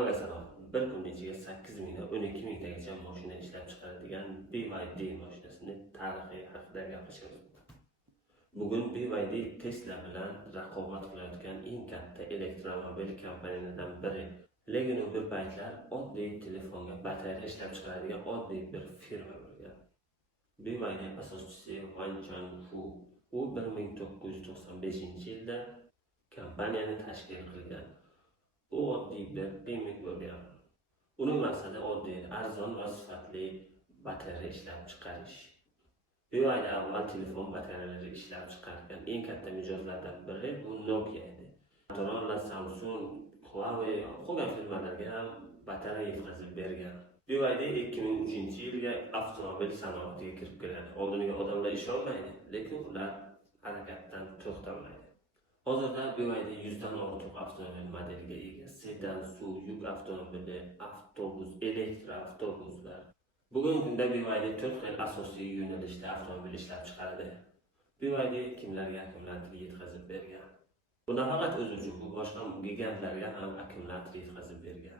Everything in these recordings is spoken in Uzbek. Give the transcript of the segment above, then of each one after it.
Hammaga salom. Bir kun ichiga 8 mingdan 12 mingtagacha mashina ishlab chiqaradigan BYD mashinasini tarixi haqida gaplashamiz. Bugun BYD Tesla bilan raqobat qilayotgan eng katta elektromobil kompaniyalaridan biri. Lekin u bir paytlar oddiy telefonga batareya ishlab chiqaradigan oddiy bir firma bo'lgan. BYD asoschisi Wang Changfu u 1995-yilda kompaniyani tashkil qilgan. U oddiy bir qiymat bo'lgan. Uning maqsadi oddiy, arzon va sifatli batareya ishlab chiqarish. BYD avval telefon batareyalari ishlab chiqargan eng katta mijozlardan biri bu Nokia edi. Motorola, Samsung, Huawei qolgan firmalarga ham batareya yetkazib bergan. BYD 2003-yilga avtomobil sanoatiga kirib kelgan. Oldiniga odamlar ishonmaydi, lekin ular harakatdan to'xtamaydi. Hozirda BYD 100 dan ortiq avtomobil modeliga ega. Sedan, SUV, yuk avtomobili, avtobus, elektroavtobuslar. Bugungi kunda BYD 4 xil asosiy yo'nalishda avtomobil ishlab chiqaradi. BYD kimlarga akkumulyator yetkazib bergan? Bu nafaqat o'zi uchun, bu boshqa gigantlarga ham akkumulyator yetkazib bergan.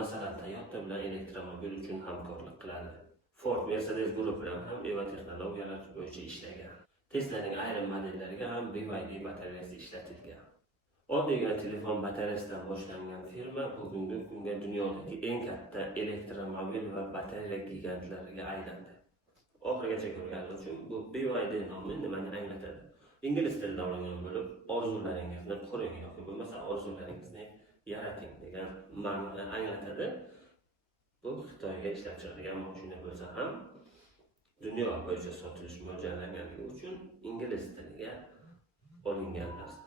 Masalan, Toyota bilan elektromobil uchun hamkorlik qiladi. Ford, Mercedes guruhi bilan ham EVA texnologiyalar bo'yicha ishlagan. Tesla'ning ayrim modellariga ham BYD batareyasi ishlatilgan. Oddiygina telefon batareyasidan boshlangan firma bugungi kunga dunyodagi eng katta elektromobil va batareya gigantlariga aylandi. Oxirigacha ko'rganingiz uchun bu BYD nomi nimani anglatadi? Ingliz tilida olingan bo'lib, orzularingizni quring yoki bo'lmasa orzularingizni yarating degan ma'noni anglatadi. Bu Xitoyga ishlab chiqarilgan mashina bo'lsa ham dunyo bo'yicha sotilish mo'ljallangani uchun ingliz tiliga olingan narsa.